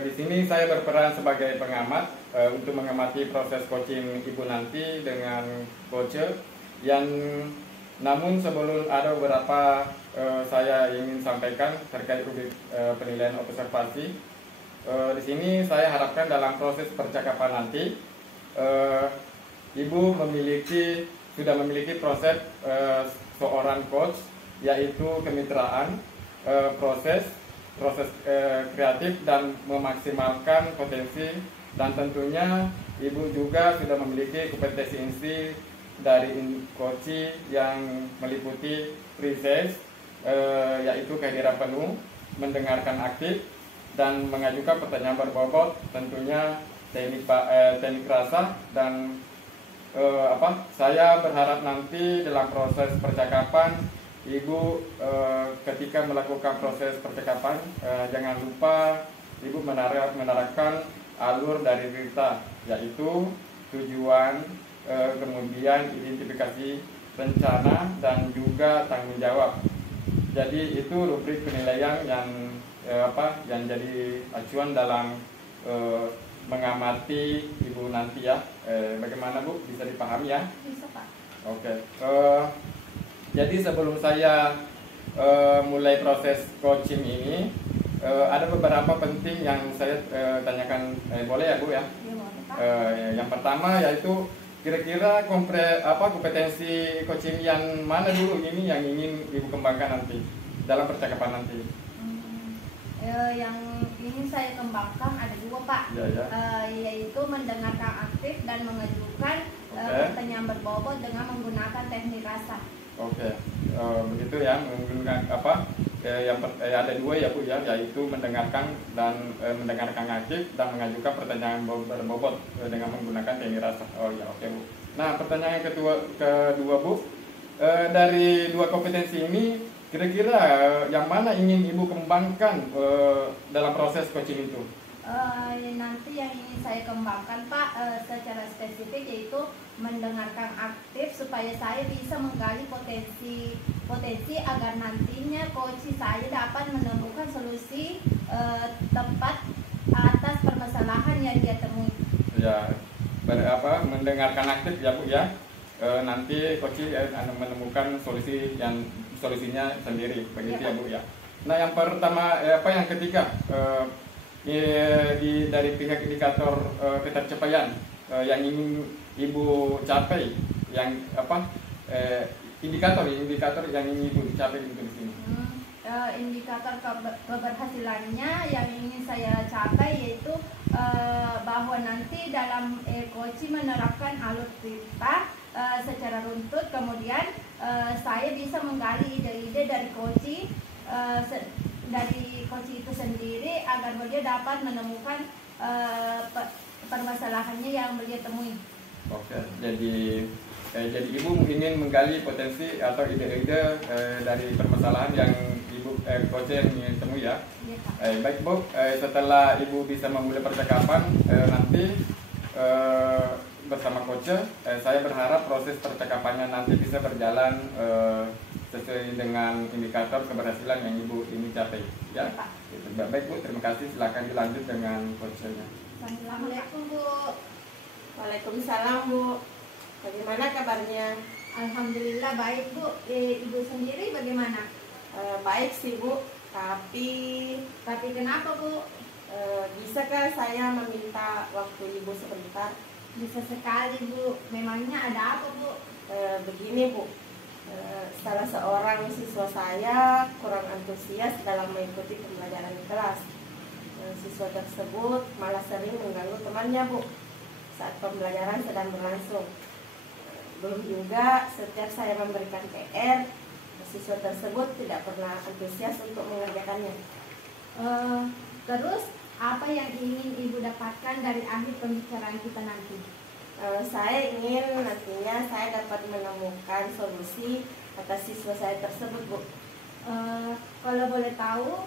Di sini saya berperan sebagai pengamat untuk mengamati proses coaching ibu nanti dengan coach yang namun sebelum ada beberapa saya ingin sampaikan terkait penilaian observasi. Di sini saya harapkan dalam proses percakapan nanti ibu sudah memiliki proses seorang coach, yaitu kemitraan, proses kreatif dan memaksimalkan potensi, dan tentunya ibu juga sudah memiliki kompetensi dari coaching yang meliputi presence, yaitu kehadiran penuh, mendengarkan aktif, dan mengajukan pertanyaan berbobot, tentunya teknik rasa dan saya berharap nanti dalam proses percakapan ibu ketika melakukan proses percakapan jangan lupa ibu menerapkan alur dari cerita, yaitu tujuan, kemudian identifikasi, rencana, dan juga tanggung jawab. Jadi itu rubrik penilaian yang jadi acuan dalam mengamati ibu nanti ya. Bagaimana Bu, bisa dipahami ya? Bisa Pak. Oke. Jadi sebelum saya mulai proses coaching ini, ada beberapa penting yang saya tanyakan. Boleh ya Bu ya? Ya, boleh Pak. Yang pertama yaitu kira-kira kompetensi coaching yang mana dulu ini yang ingin ibu kembangkan nanti dalam percakapan nanti? Yang ingin saya kembangkan ada dua Pak, yaitu mendengarkan aktif dan mengajukan pertanyaan berbobot dengan menggunakan teknik rasa. Oke, begitu ya, menggunakan ada dua ya Bu ya, yaitu mendengarkan aktif dan mengajukan pertanyaan berbobot dengan menggunakan teknik rasa. Oh ya, oke Bu. Nah, pertanyaan yang kedua Bu, dari dua kompetensi ini kira-kira yang mana ingin ibu kembangkan dalam proses coaching itu? Nanti yang ingin saya kembangkan Pak secara spesifik yaitu mendengarkan aktif supaya saya bisa menggali potensi agar nantinya coach saya dapat menemukan solusi tepat atas permasalahan yang dia temui. Ya, mendengarkan aktif ya Bu ya. Nanti coach menemukan solusinya sendiri, begitu ya Bu ya. Nah, yang pertama yang ketiga dari pihak indikator ketercapaian yang ingin ibu capai, yang indikator yang ingin ibu capai itu di sini. Indikator keberhasilannya yang ingin saya capai yaitu bahwa nanti dalam coaching menerapkan alur cerita secara runtut, kemudian saya bisa menggali ide-ide dari coaching itu sendiri agar beliau dapat menemukan permasalahannya yang beliau temui. Oke, jadi ibu ingin menggali potensi atau ide-ide dari permasalahan yang ibu coaching ingin temui ya. Baik Bu, setelah ibu bisa memulai percakapan nanti bersama coach, saya berharap proses percakapannya nanti bisa berjalan sesuai dengan indikator keberhasilan yang ibu ingin capai ya. Baik Bu, terima kasih, silakan dilanjut dengan coachnya. Assalamualaikum Bu. Waalaikumsalam Bu. Bagaimana kabarnya? Alhamdulillah baik Bu. Ibu sendiri bagaimana? Baik sih Bu. Tapi kenapa Bu? Bisakah saya meminta waktu ibu sebentar? Bisa sekali Bu. Memangnya ada apa Bu? Begini Bu, salah seorang siswa saya kurang antusias dalam mengikuti pembelajaran di kelas. Siswa tersebut malah sering mengganggu temannya Bu saat pembelajaran sedang berlangsung. Belum juga setiap saya memberikan PR, siswa tersebut tidak pernah antusias untuk mengerjakannya. Terus apa yang ingin ibu dapatkan dari akhir pembicaraan kita nanti? Saya ingin nantinya saya dapat menemukan solusi atas siswa saya tersebut Bu. Kalau boleh tahu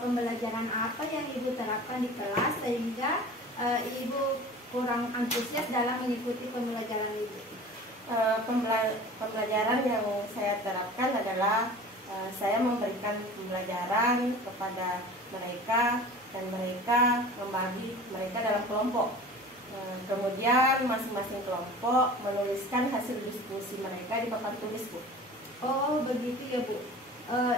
pembelajaran apa yang ibu terapkan di kelas sehingga ibu kurang antusias dalam mengikuti pembelajaran ibu? Pembelajaran yang saya terapkan adalah saya memberikan pembelajaran kepada mereka dan mereka kelompok. Kemudian masing-masing kelompok menuliskan hasil diskusi mereka di papan tulis, Bu. Oh, begitu ya, Bu.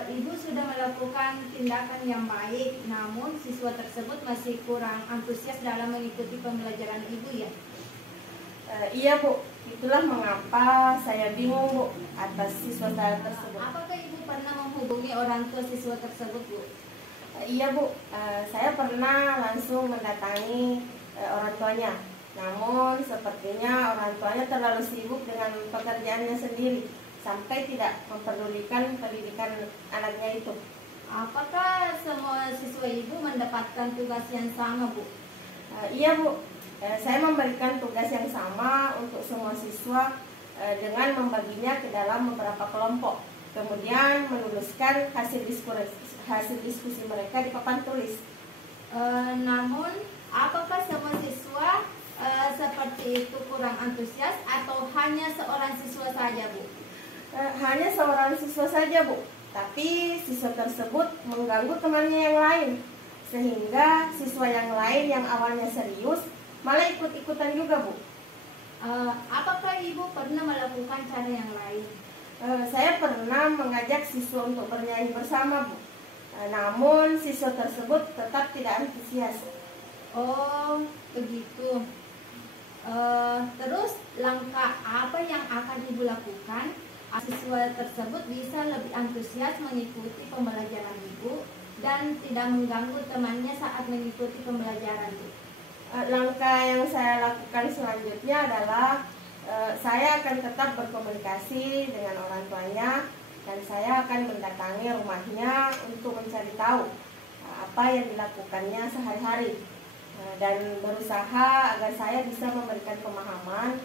Ibu sudah melakukan tindakan yang baik, namun siswa tersebut masih kurang antusias dalam mengikuti pembelajaran Ibu ya? Iya, Bu. Itulah mengapa saya bingung, Bu, atas siswa saya tersebut. Apakah Ibu pernah menghubungi orang tua siswa tersebut, Bu? Iya, Bu. Saya pernah langsung mendatangi orang tuanya. Namun sepertinya orang tuanya terlalu sibuk dengan pekerjaannya sendiri sampai tidak memperdulikan pendidikan anaknya itu. Apakah semua siswa Ibu mendapatkan tugas yang sama, Bu? Iya, Bu. Saya memberikan tugas yang sama untuk semua siswa dengan membaginya ke dalam beberapa kelompok. Kemudian menuliskan hasil diskusi mereka di papan tulis. Namun, apakah semua siswa seperti itu kurang antusias atau hanya seorang siswa saja, Bu? Hanya seorang siswa saja, Bu. Tapi siswa tersebut mengganggu temannya yang lain, sehingga siswa yang lain yang awalnya serius malah ikut-ikutan juga, Bu. Apakah Ibu pernah melakukan cara yang lain? Saya pernah mengajak siswa untuk bernyanyi bersama, Bu. Namun siswa tersebut tetap tidak antusias. Oh, begitu. Terus langkah apa yang akan Ibu lakukan siswa tersebut bisa lebih antusias mengikuti pembelajaran Ibu dan tidak mengganggu temannya saat mengikuti pembelajaran, Bu? Langkah yang saya lakukan selanjutnya adalah saya akan tetap berkomunikasi dengan orang tuanya dan saya akan mendatangi rumahnya untuk mencari tahu apa yang dilakukannya sehari-hari dan berusaha agar saya bisa memberikan pemahaman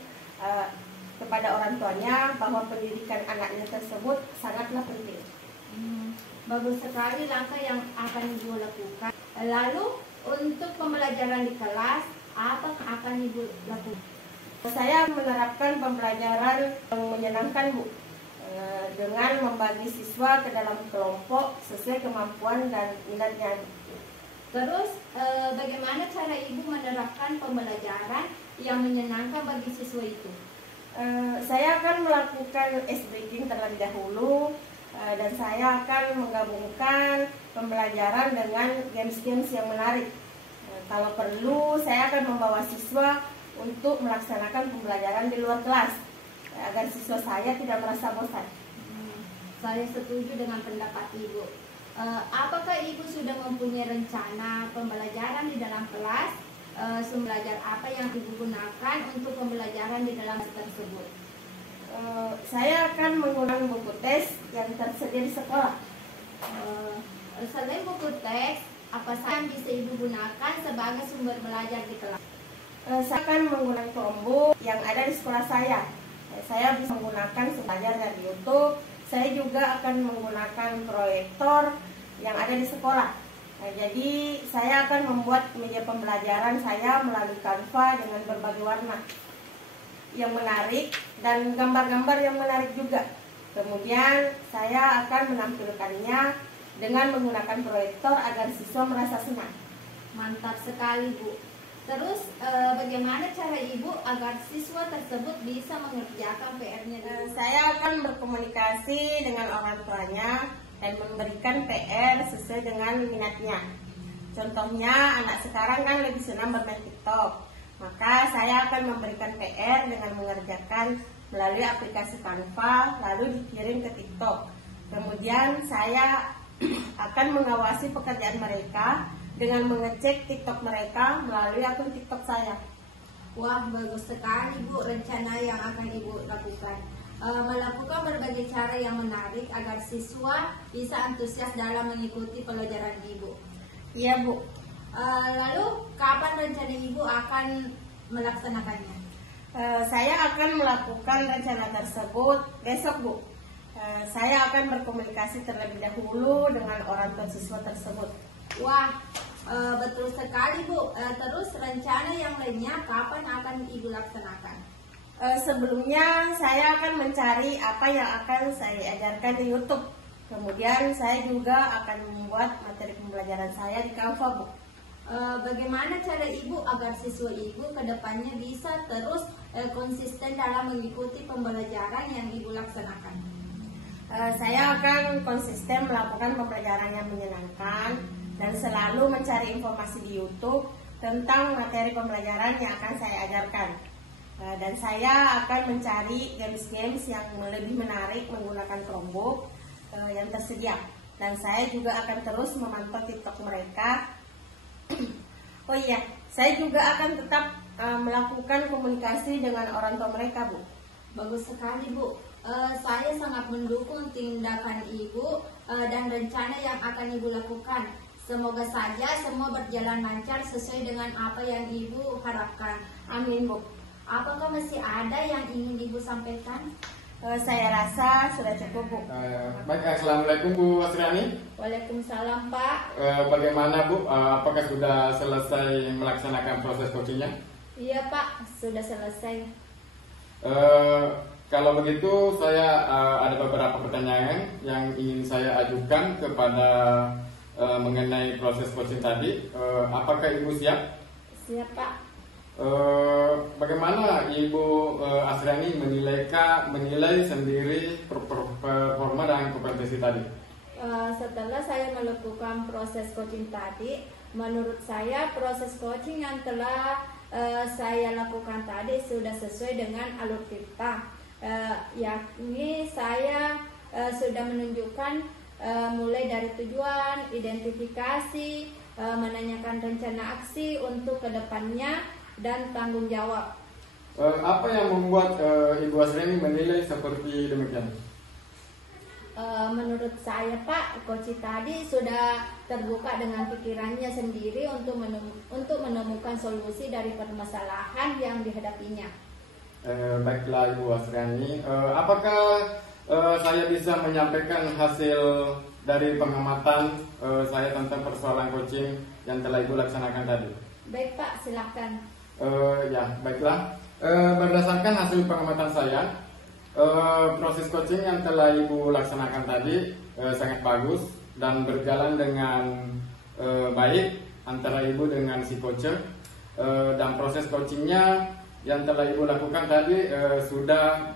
kepada orang tuanya bahwa pendidikan anaknya tersebut sangatlah penting. Bagus sekali langkah yang akan Ibu lakukan. Lalu untuk pembelajaran di kelas, apa yang akan Ibu lakukan? Saya menerapkan pembelajaran yang menyenangkan, Bu, dengan membagi siswa ke dalam kelompok sesuai kemampuan dan minatnya. Terus, bagaimana cara Ibu menerapkan pembelajaran yang menyenangkan bagi siswa itu? Saya akan melakukan ice breaking terlebih dahulu dan saya akan menggabungkan pembelajaran dengan games-games yang menarik. Kalau perlu, saya akan membawa siswa untuk melaksanakan pembelajaran di luar kelas agar siswa saya tidak merasa bosan. Saya setuju dengan pendapat Ibu. Apakah Ibu sudah mempunyai rencana pembelajaran di dalam kelas? Sumber belajar apa yang Ibu gunakan untuk pembelajaran di dalam kelas tersebut? Saya akan menggunakan buku teks yang tersedia di sekolah. Selain buku teks, apa saja yang bisa Ibu gunakan sebagai sumber belajar di kelas? Saya akan menggunakan Chromebook yang ada di sekolah saya. Saya bisa menggunakan sumber belajar dari YouTube. Saya juga akan menggunakan proyektor yang ada di sekolah. Jadi saya akan membuat media pembelajaran saya melalui Canva dengan berbagai warna yang menarik dan gambar-gambar yang menarik juga. Kemudian saya akan menampilkannya dengan menggunakan proyektor agar siswa merasa senang. Mantap sekali, Bu. Terus bagaimana cara Ibu agar siswa tersebut bisa mengerjakan PR-nya? Saya akan berkomunikasi dengan orang tuanya dan memberikan PR sesuai dengan minatnya. Contohnya anak sekarang kan lebih senang bermain TikTok. Maka saya akan memberikan PR dengan mengerjakan melalui aplikasi Canva lalu dikirim ke TikTok. Kemudian saya akan mengawasi pekerjaan mereka dengan mengecek TikTok mereka melalui akun TikTok saya. Wah, bagus sekali, Bu, rencana yang akan Ibu lakukan. Melakukan berbagai cara yang menarik agar siswa bisa antusias dalam mengikuti pelajaran Ibu. Iya, Bu. Lalu kapan rencana Ibu akan melaksanakannya? Saya akan melakukan rencana tersebut besok, Bu. Saya akan berkomunikasi terlebih dahulu dengan orang tua siswa tersebut. Wah, betul sekali, Bu. Terus rencana yang lainnya kapan akan Ibu laksanakan? Sebelumnya saya akan mencari apa yang akan saya ajarkan di YouTube. Kemudian saya juga akan membuat materi pembelajaran saya di Canva, Bu. Bagaimana cara ibu agar siswa ibu kedepannya bisa terus konsisten dalam mengikuti pembelajaran yang ibu laksanakan? Saya akan konsisten melakukan pembelajaran yang menyenangkan dan selalu mencari informasi di YouTube tentang materi pembelajaran yang akan saya ajarkan. Dan saya akan mencari games-games yang lebih menarik menggunakan Chromebook yang tersedia. Dan saya juga akan terus memantau TikTok mereka. Oh iya, saya juga akan tetap melakukan komunikasi dengan orang tua mereka, Bu. Bagus sekali, Bu. Saya sangat mendukung tindakan ibu dan rencana yang akan ibu lakukan. Semoga saja semua berjalan lancar sesuai dengan apa yang ibu harapkan. Amin, Bu. Apakah masih ada yang ingin ibu sampaikan? Saya rasa sudah cukup, Bu. Baik, assalamualaikum Bu Asriani. Waalaikumsalam, Pak. Bagaimana Bu? Apakah sudah selesai melaksanakan proses coachingnya? Iya, Pak, sudah selesai. Kalau begitu, saya ada beberapa pertanyaan yang ingin saya ajukan kepada mengenai proses coaching tadi. Apakah Ibu siap? Siap, Pak. Bagaimana Ibu Asriani menilai sendiri performa dan kompetensi tadi? Setelah saya melakukan proses coaching tadi, menurut saya proses coaching yang telah saya lakukan tadi sudah sesuai dengan alur kita, yakni saya sudah menunjukkan mulai dari tujuan, identifikasi, menanyakan rencana aksi untuk kedepannya, dan tanggung jawab. Apa yang membuat Ibu Asriani menilai seperti demikian? Menurut saya, Pak, coach tadi sudah terbuka dengan pikirannya sendiri untuk menemukan solusi dari permasalahan yang dihadapinya. Baiklah Ibu Asriani, apakah saya bisa menyampaikan hasil dari pengamatan saya tentang persoalan coaching yang telah Ibu laksanakan tadi? Baik, Pak, silakan. Ya, baiklah. Berdasarkan hasil pengamatan saya, proses coaching yang telah Ibu laksanakan tadi sangat bagus dan berjalan dengan baik antara Ibu dengan si coach. Dan proses coachingnya yang telah Ibu lakukan tadi sudah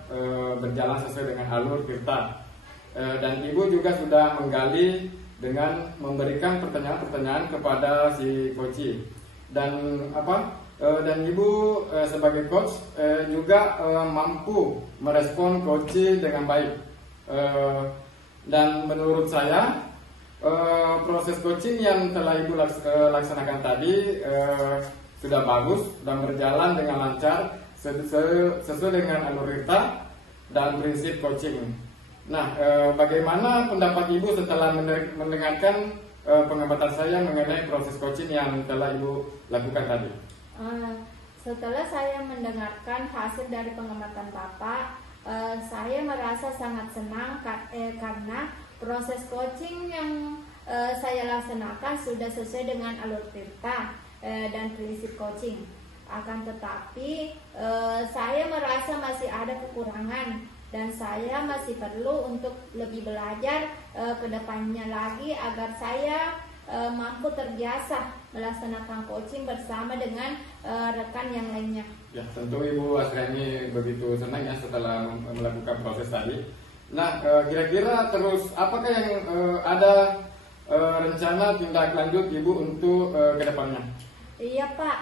berjalan sesuai dengan alur kita. Dan Ibu juga sudah menggali dengan memberikan pertanyaan-pertanyaan kepada si coach. Dan Ibu sebagai coach juga mampu merespon coach dengan baik. Dan menurut saya proses coaching yang telah Ibu laksanakan tadi sudah bagus dan berjalan dengan lancar sesuai dengan alur kita dan prinsip coaching. Nah, bagaimana pendapat Ibu setelah mendengarkan pengamatan saya mengenai proses coaching yang telah Ibu lakukan tadi? Setelah saya mendengarkan hasil dari pengamatan Bapak, saya merasa sangat senang karena proses coaching yang saya laksanakan sudah sesuai dengan alur kita dan prinsip coaching. Akan tetapi saya merasa masih ada kekurangan dan saya masih perlu untuk lebih belajar ke depannya lagi agar saya mampu terbiasa melaksanakan coaching bersama dengan rekan yang lainnya. Ya, tentu Ibu Asriani begitu senang ya setelah melakukan proses tadi. Nah, kira-kira terus apakah yang ada rencana tindak lanjut Ibu untuk kedepannya? Iya, Pak,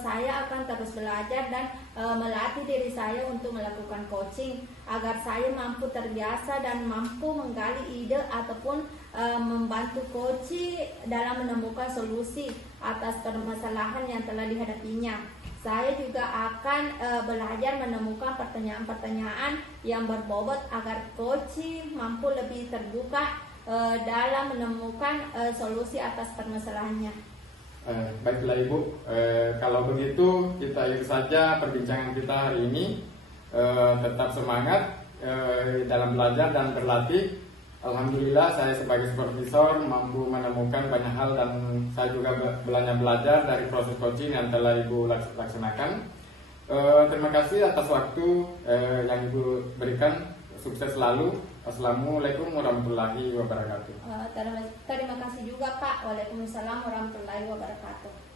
saya akan terus belajar dan melatih diri saya untuk melakukan coaching agar saya mampu terbiasa dan mampu menggali ide ataupun membantu coach dalam menemukan solusi atas permasalahan yang telah dihadapinya. Saya juga akan belajar menemukan pertanyaan-pertanyaan yang berbobot agar coach mampu lebih terbuka dalam menemukan solusi atas permasalahannya. Baiklah Ibu, kalau begitu kita akhiri saja perbincangan kita hari ini. Tetap semangat dalam belajar dan berlatih. Alhamdulillah saya sebagai supervisor mampu menemukan banyak hal dan saya juga belajar dari proses coaching yang telah Ibu laksanakan. Terima kasih atas waktu yang Ibu berikan sukses selalu. Assalamualaikum warahmatullahi wabarakatuh. Terima kasih juga Pak. Waalaikumsalam warahmatullahi wabarakatuh.